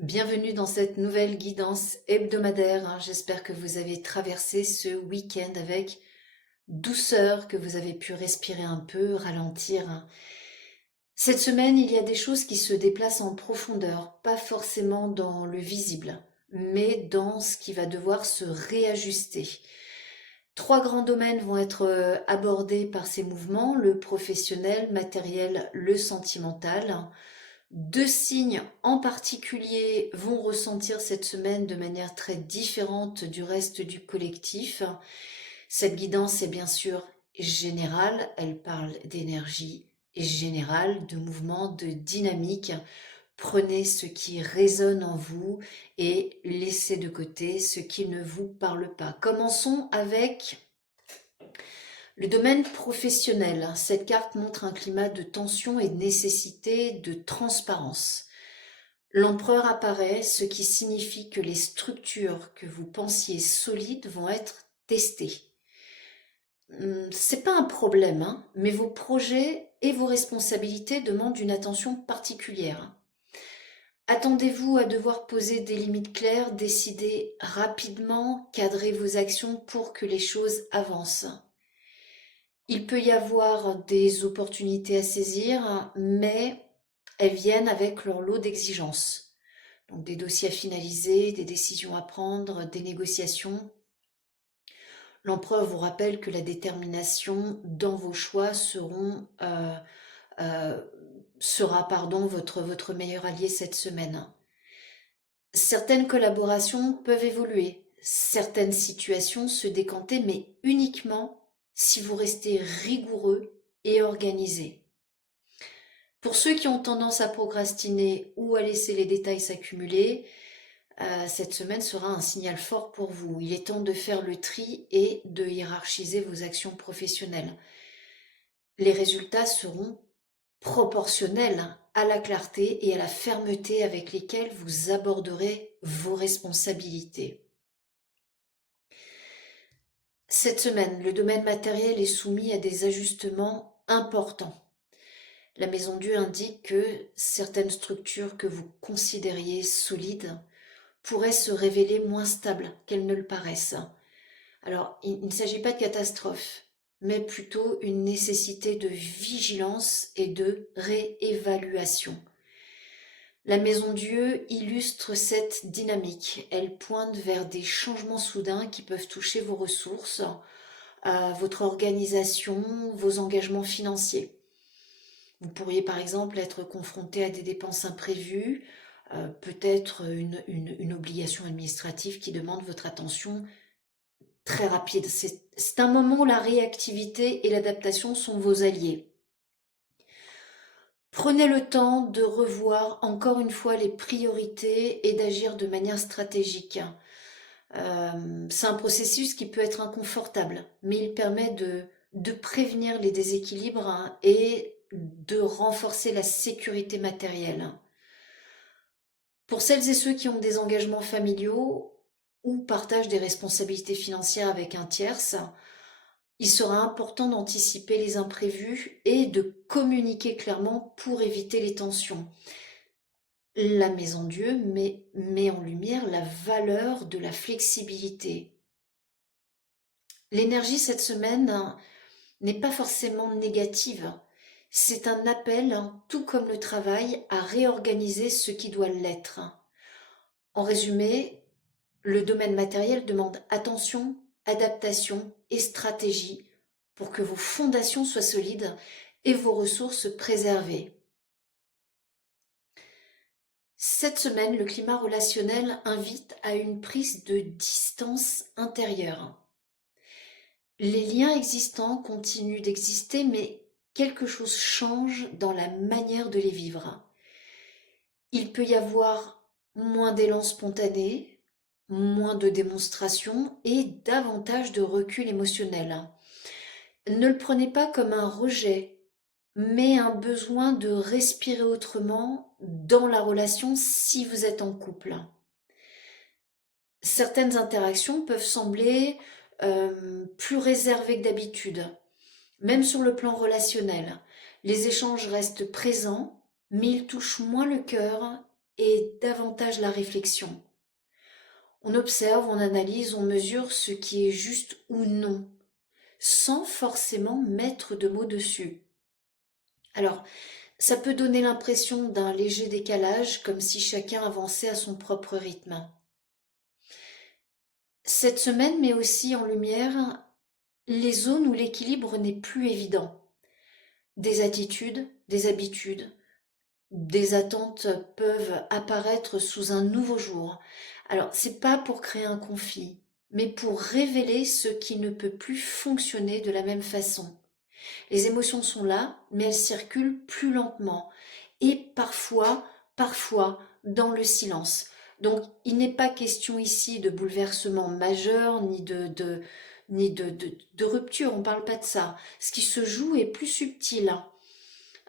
Bienvenue dans cette nouvelle guidance hebdomadaire. J'espère que vous avez traversé ce week-end avec douceur, que vous avez pu respirer un peu, ralentir. Cette semaine, il y a des choses qui se déplacent en profondeur, pas forcément dans le visible, mais dans ce qui va devoir se réajuster. Trois grands domaines vont être abordés par ces mouvements, le professionnel, matériel, le sentimental. Deux signes en particulier vont ressentir cette semaine de manière très différente du reste du collectif. Cette guidance est bien sûr générale, elle parle d'énergie générale, de mouvement, de dynamique. Prenez ce qui résonne en vous et laissez de côté ce qui ne vous parle pas. Commençons avec le domaine professionnel. Cette carte montre un climat de tension et de nécessité de transparence. L'empereur apparaît, ce qui signifie que les structures que vous pensiez solides vont être testées. C'est pas un problème, hein, mais vos projets et vos responsabilités demandent une attention particulière. Attendez-vous à devoir poser des limites claires, décider rapidement, cadrer vos actions pour que les choses avancent. Il peut y avoir des opportunités à saisir, mais elles viennent avec leur lot d'exigences. Donc des dossiers à finaliser, des décisions à prendre, des négociations. L'empereur vous rappelle que la détermination dans vos choix euh, sera votre meilleur allié cette semaine. Certaines collaborations peuvent évoluer, certaines situations se décanter, mais uniquement si vous restez rigoureux et organisé. Pour ceux qui ont tendance à procrastiner ou à laisser les détails s'accumuler, cette semaine sera un signal fort pour vous. Il est temps de faire le tri et de hiérarchiser vos actions professionnelles. Les résultats seront proportionnels à la clarté et à la fermeté avec lesquelles vous aborderez vos responsabilités. Cette semaine, le domaine matériel est soumis à des ajustements importants. La Maison Dieu indique que certaines structures que vous considériez solides pourraient se révéler moins stables qu'elles ne le paraissent. Alors, il ne s'agit pas de catastrophe, mais plutôt une nécessité de vigilance et de réévaluation. La Maison Dieu illustre cette dynamique. Elle pointe vers des changements soudains qui peuvent toucher vos ressources, votre organisation, vos engagements financiers. Vous pourriez par exemple être confronté à des dépenses imprévues, peut-être une obligation administrative qui demande votre attention très rapide. C'est un moment où la réactivité et l'adaptation sont vos alliés. Prenez le temps de revoir encore une fois les priorités et d'agir de manière stratégique. C'est un processus qui peut être inconfortable, mais il permet de prévenir les déséquilibres, hein, et de renforcer la sécurité matérielle. Pour celles et ceux qui ont des engagements familiaux ou partagent des responsabilités financières avec un tierce, il sera important d'anticiper les imprévus et de communiquer clairement pour éviter les tensions. La Maison Dieu met en lumière la valeur de la flexibilité. L'énergie cette semaine n'est pas forcément négative. C'est un appel, tout comme le travail, à réorganiser ce qui doit l'être. En résumé, le domaine matériel demande attention, adaptation et stratégie pour que vos fondations soient solides et vos ressources préservées. Cette semaine, le climat relationnel invite à une prise de distance intérieure. Les liens existants continuent d'exister, mais quelque chose change dans la manière de les vivre. Il peut y avoir moins d'élan spontané, moins de démonstration et davantage de recul émotionnel. Ne le prenez pas comme un rejet, mais un besoin de respirer autrement dans la relation si vous êtes en couple. Certaines interactions peuvent sembler plus réservées que d'habitude, même sur le plan relationnel. Les échanges restent présents, mais ils touchent moins le cœur et davantage la réflexion. On observe, on analyse, on mesure ce qui est juste ou non, sans forcément mettre de mots dessus. Alors, ça peut donner l'impression d'un léger décalage, comme si chacun avançait à son propre rythme. Cette semaine met aussi en lumière les zones où l'équilibre n'est plus évident. Des attitudes, des habitudes, des attentes peuvent apparaître sous un nouveau jour. Alors, c'est pas pour créer un conflit, mais pour révéler ce qui ne peut plus fonctionner de la même façon. Les émotions sont là, mais elles circulent plus lentement et parfois dans le silence. Donc, il n'est pas question ici de bouleversement majeur ni de rupture, on ne parle pas de ça. Ce qui se joue est plus subtil.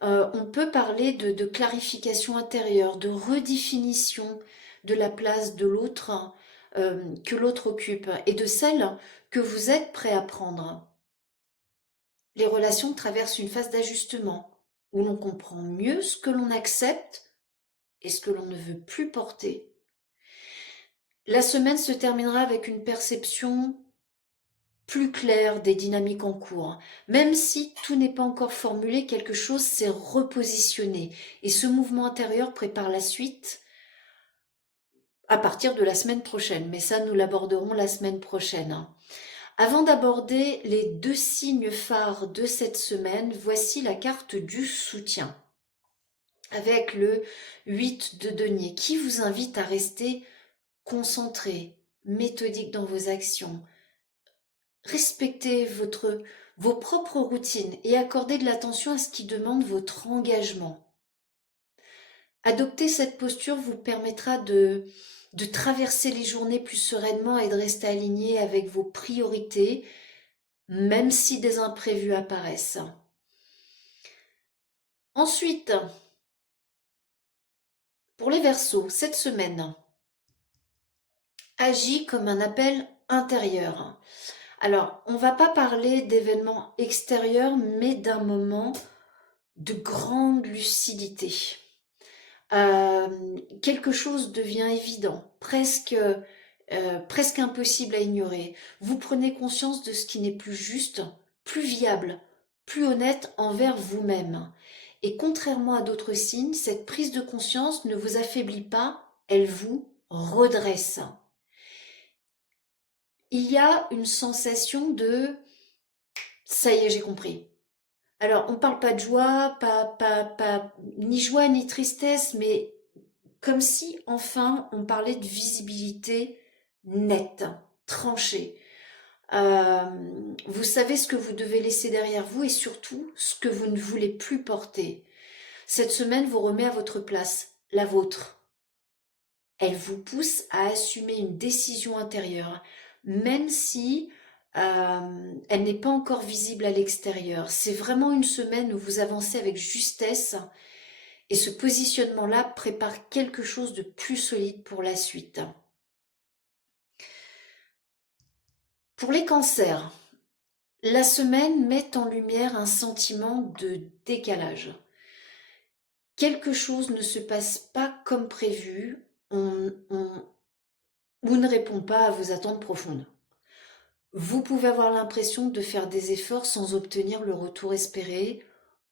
On peut parler de clarification intérieure, de redéfinition de la place de l'autre que l'autre occupe et de celle que vous êtes prêt à prendre. Les relations traversent une phase d'ajustement où l'on comprend mieux ce que l'on accepte et ce que l'on ne veut plus porter. La semaine se terminera avec une perception plus claire des dynamiques en cours. Même si tout n'est pas encore formulé, quelque chose s'est repositionné et ce mouvement intérieur prépare la suite à partir de la semaine prochaine. Mais ça, nous l'aborderons la semaine prochaine. Avant d'aborder les 2 signes phares de cette semaine, voici la carte du soutien avec le 8 de denier qui vous invite à rester concentré, méthodique dans vos actions. Respectez vos propres routines et accordez de l'attention à ce qui demande votre engagement. Adopter cette posture vous permettra de traverser les journées plus sereinement et de rester aligné avec vos priorités, même si des imprévus apparaissent. Ensuite, pour les Verseaux, cette semaine agit comme un appel intérieur. Alors, on ne va pas parler d'événements extérieurs, mais d'un moment de grande lucidité. Quelque chose devient évident, presque impossible à ignorer. Vous prenez conscience de ce qui n'est plus juste, plus viable, plus honnête envers vous-même. Et contrairement à d'autres signes, cette prise de conscience ne vous affaiblit pas, elle vous redresse. Il y a une sensation de « ça y est, j'ai compris ». Alors, on ne parle pas de joie, ni joie ni tristesse, mais comme si enfin on parlait de visibilité nette, tranchée. Vous savez ce que vous devez laisser derrière vous et surtout ce que vous ne voulez plus porter. Cette semaine vous remet à votre place, la vôtre. Elle vous pousse à assumer une décision intérieure, même si elle n'est pas encore visible à l'extérieur. C'est vraiment une semaine où vous avancez avec justesse et ce positionnement-là prépare quelque chose de plus solide pour la suite. Pour les cancers, la semaine met en lumière un sentiment de décalage. Quelque chose ne se passe pas comme prévu, ou ne répond pas à vos attentes profondes. Vous pouvez avoir l'impression de faire des efforts sans obtenir le retour espéré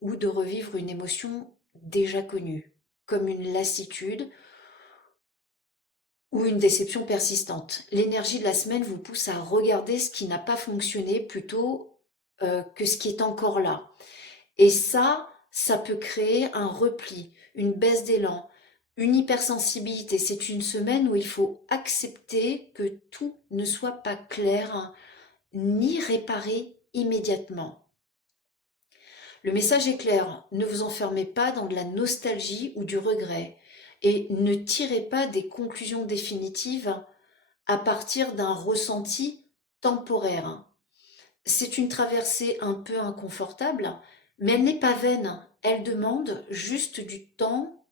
ou de revivre une émotion déjà connue, comme une lassitude ou une déception persistante. L'énergie de la semaine vous pousse à regarder ce qui n'a pas fonctionné plutôt que ce qui est encore là. Et ça peut créer un repli, une baisse d'élan, une hypersensibilité. C'est une semaine où il faut accepter que tout ne soit pas clair ni réparé immédiatement. Le message est clair, ne vous enfermez pas dans de la nostalgie ou du regret et ne tirez pas des conclusions définitives à partir d'un ressenti temporaire. C'est une traversée un peu inconfortable, mais elle n'est pas vaine. Elle demande juste du temps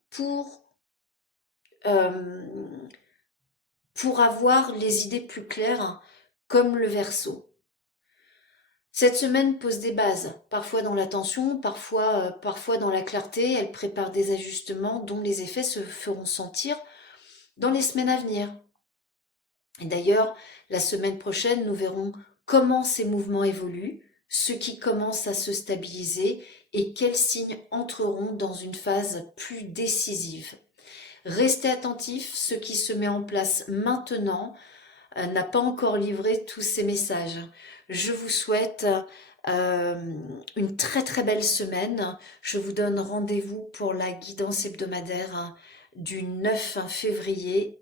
euh, pour avoir les idées plus claires, comme le Verseau. Cette semaine pose des bases, parfois dans la tension, parfois dans la clarté. Elle prépare des ajustements dont les effets se feront sentir dans les semaines à venir. Et d'ailleurs, la semaine prochaine, nous verrons comment ces mouvements évoluent, ce qui commence à se stabiliser et quels signes entreront dans une phase plus décisive. Restez attentifs, ce qui se met en place maintenant n'a pas encore livré tous ces messages. Je vous souhaite une très très belle semaine. Je vous donne rendez-vous pour la guidance hebdomadaire du 9 février.